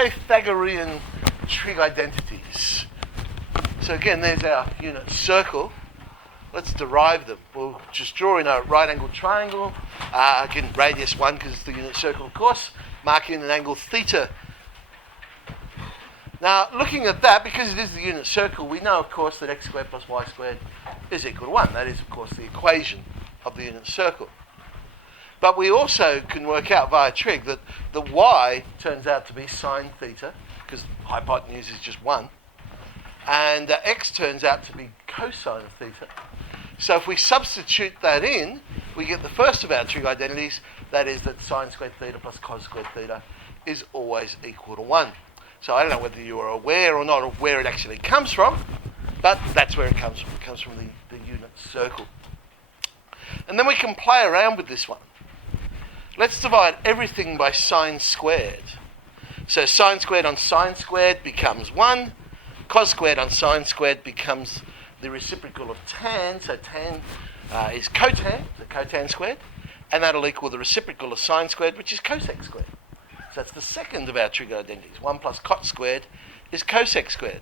Pythagorean trig identities. So again, there's our unit circle. Let's derive them. We'll just draw in a right angled triangle. Again, radius 1 because it's the unit circle, of course. Mark in an angle theta. Now, looking at that, because it is the unit circle, we know, of course, that x squared plus y squared is equal to 1. That is, of course, the equation of the unit circle. But we also can work out via trig that the y turns out to be sine theta, because hypotenuse is just 1. And x turns out to be cosine of theta. So if we substitute that in, we get the first of our trig identities, that is that sine squared theta plus cos squared theta is always equal to 1. So I don't know whether you are aware or not of where it actually comes from, but that's where it comes from. It comes from the unit circle. And then we can play around with this one. Let's divide everything by sine squared. So sine squared on sine squared becomes 1. Cos squared on sine squared becomes the reciprocal of tan. So tan is cotan, so cotan squared. And that'll equal the reciprocal of sine squared, which is cosec squared. So that's the second of our trig identities. 1 plus cot squared is cosec squared.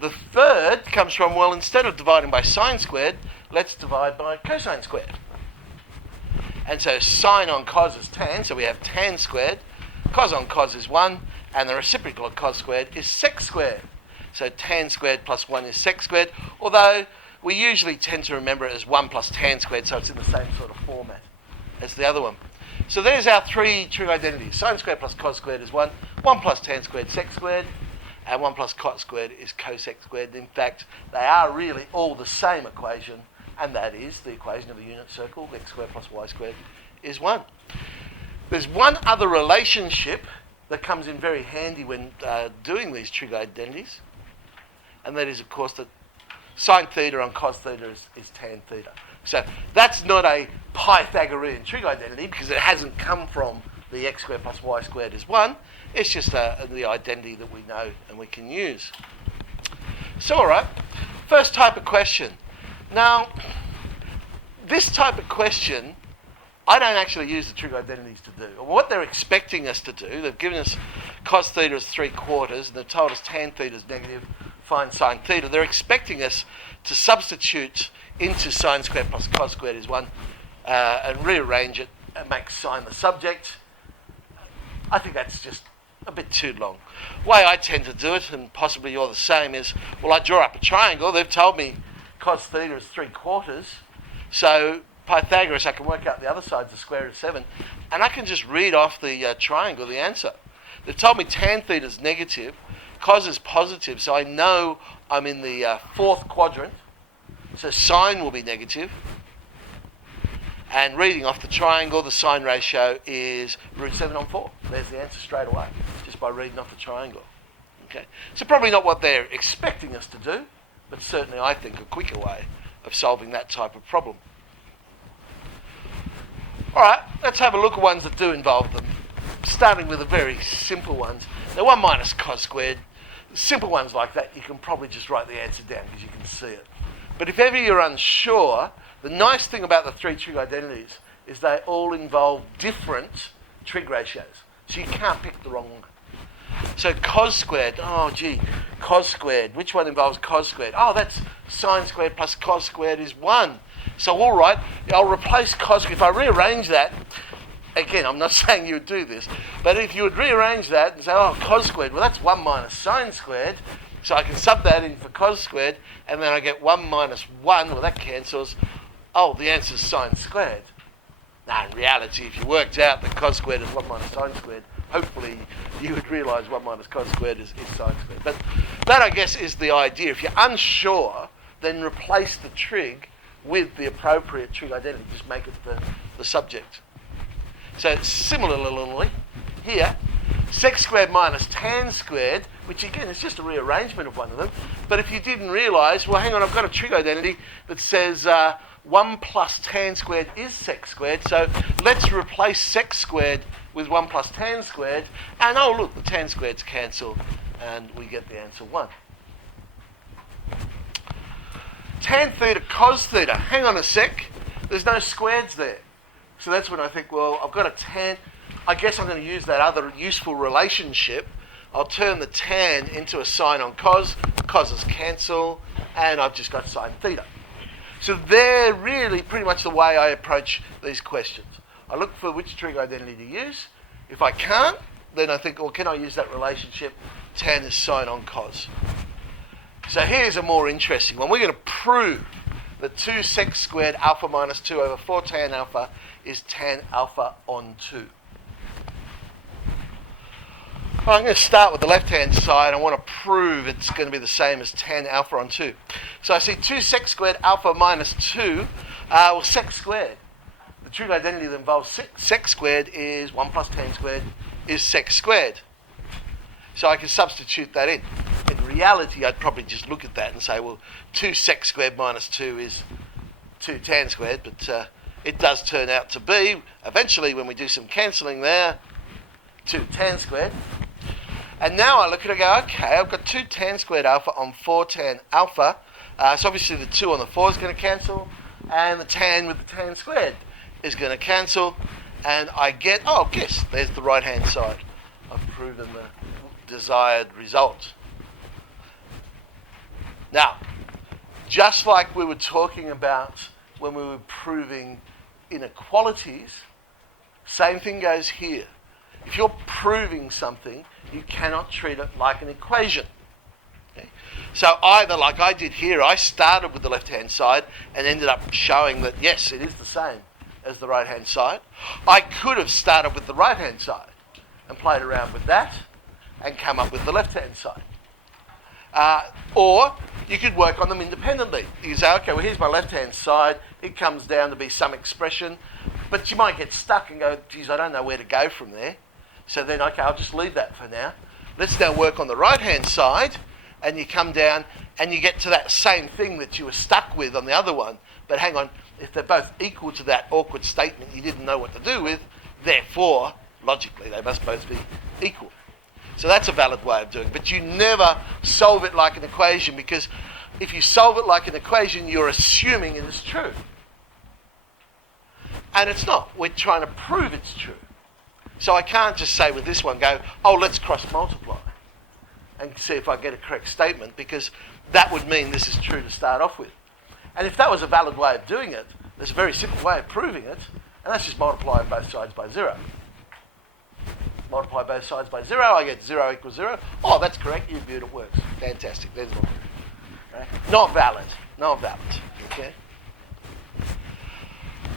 The third comes from, well, instead of dividing by sine squared, let's divide by cosine squared. And so sine on cos is tan, so we have tan squared. Cos on cos is 1, and the reciprocal of cos squared is sec squared. So tan squared plus 1 is sec squared, although we usually tend to remember it as 1 plus tan squared, so it's in the same sort of format as the other one. So there's our three trig identities. Sine squared plus cos squared is 1, 1 plus tan squared sec squared, and 1 plus cot squared is cosec squared. In fact, they are really all the same equation, and that is the equation of a unit circle, x squared plus y squared is 1. There's one other relationship that comes in very handy when doing these trig identities, and that is, of course, that sine theta on cos theta is tan theta. So that's not a Pythagorean trig identity because it hasn't come from the x squared plus y squared is 1. It's just the identity that we know and we can use. So, all right, first type of question. Now, this type of question, I don't actually use the trig identities to do. What they're expecting us to do, they've given us cos theta is 3/4, and they've told us tan theta is negative, find sine theta. They're expecting us to substitute into sine squared plus cos squared is 1 and rearrange it and make sine the subject. I think that's just a bit too long. The way I tend to do it, and possibly you're the same, is, well, I draw up a triangle. They've told me cos theta is 3/4, so Pythagoras, I can work out the other side's the square root of 7, and I can just read off the triangle, the answer. They've told me tan theta is negative, cos is positive, so I know I'm in the fourth quadrant, so sine will be negative. And reading off the triangle, the sine ratio is root 7 on 4. There's the answer straight away, just by reading off the triangle. Okay, so probably not what they're expecting us to do, but certainly I think a quicker way of solving that type of problem. All right, let's have a look at ones that do involve them, starting with the very simple ones. Now, 1 minus cos squared, simple ones like that, you can probably just write the answer down because you can see it. But if ever you're unsure, the nice thing about the three trig identities is they all involve different trig ratios. So you can't pick the wrong one. So cos squared, cos squared. Which one involves cos squared? Oh, that's sine squared plus cos squared is 1. So all right, I'll replace cos squared. If I rearrange that, again, I'm not saying you would do this, but if you would rearrange that and say, oh, cos squared, well, that's 1 minus sine squared. So I can sub that in for cos squared, and then I get 1 minus 1. Well, that cancels. Oh, the answer is sine squared. Now, in reality, if you worked out that cos squared is 1 minus sine squared, hopefully you would realise 1 minus cos squared is sine squared. But that, I guess, is the idea. If you're unsure, then replace the trig with the appropriate trig identity. Just make it the subject. So similarly, here, sec squared minus tan squared, which again is just a rearrangement of one of them. But if you didn't realise, well, hang on, I've got a trig identity that says 1 plus tan squared is sec squared. So let's replace sec squared with 1 plus tan squared. And oh, look, the tan squareds cancel, and we get the answer 1. Tan theta, cos theta. Hang on a sec. There's no squareds there. So that's when I think, well, I've got a tan. I guess I'm going to use that other useful relationship I'll turn the tan into a sine on cos. Coses cancel, and I've just got sine theta. So they're really pretty much the way I approach these questions. I look for which trig identity to use. If I can't, then I think, well, can I use that relationship? Tan is sine on cos. So here's a more interesting one. We're going to prove that 2 sec squared alpha minus 2 over 4 tan alpha is tan alpha on 2. Well, I'm going to start with the left-hand side. I want to prove it's going to be the same as tan alpha on 2. So I see 2 sec squared alpha minus 2. Well, sec squared. The trig identity that involves sec squared is 1 plus tan squared is sec squared. So I can substitute that in. In reality, I'd probably just look at that and say, well, 2 sec squared minus 2 is 2 tan squared, but it does turn out to be, eventually when we do some cancelling there, 2 tan squared. And now I look at it and go, okay, I've got 2 tan squared alpha on 4 tan alpha. So obviously the 2 on the 4 is going to cancel, and the tan with the tan squared is going to cancel, and I get, oh, guess, there's the right-hand side. I've proven the desired result. Now, just like we were talking about when we were proving inequalities, same thing goes here. If you're proving something, you cannot treat it like an equation. Okay? So either, like I did here, I started with the left-hand side and ended up showing that, yes, it is the same as the right-hand side. I could have started with the right-hand side and played around with that and come up with the left-hand side. Or you could work on them independently. You can say, okay, well, here's my left-hand side. It comes down to be some expression. But you might get stuck and go, geez, I don't know where to go from there. So then, okay, I'll just leave that for now. Let's now work on the right-hand side, and you come down and you get to that same thing that you were stuck with on the other one. But hang on, if they're both equal to that awkward statement you didn't know what to do with, therefore, logically, they must both be equal. So that's a valid way of doing it. But you never solve it like an equation, because if you solve it like an equation, you're assuming it is true. And it's not. We're trying to prove it's true. So I can't just say with this one, go, oh, let's cross multiply and see if I get a correct statement, because that would mean this is true to start off with. And if that was a valid way of doing it, there's a very simple way of proving it, and that's just multiply both sides by 0. Multiply both sides by 0, I get 0 equals 0. Oh, that's correct, you viewed it works. Fantastic, there's one. Right? Not valid, not valid, okay?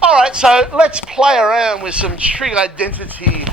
All right, so let's play around with some trig identity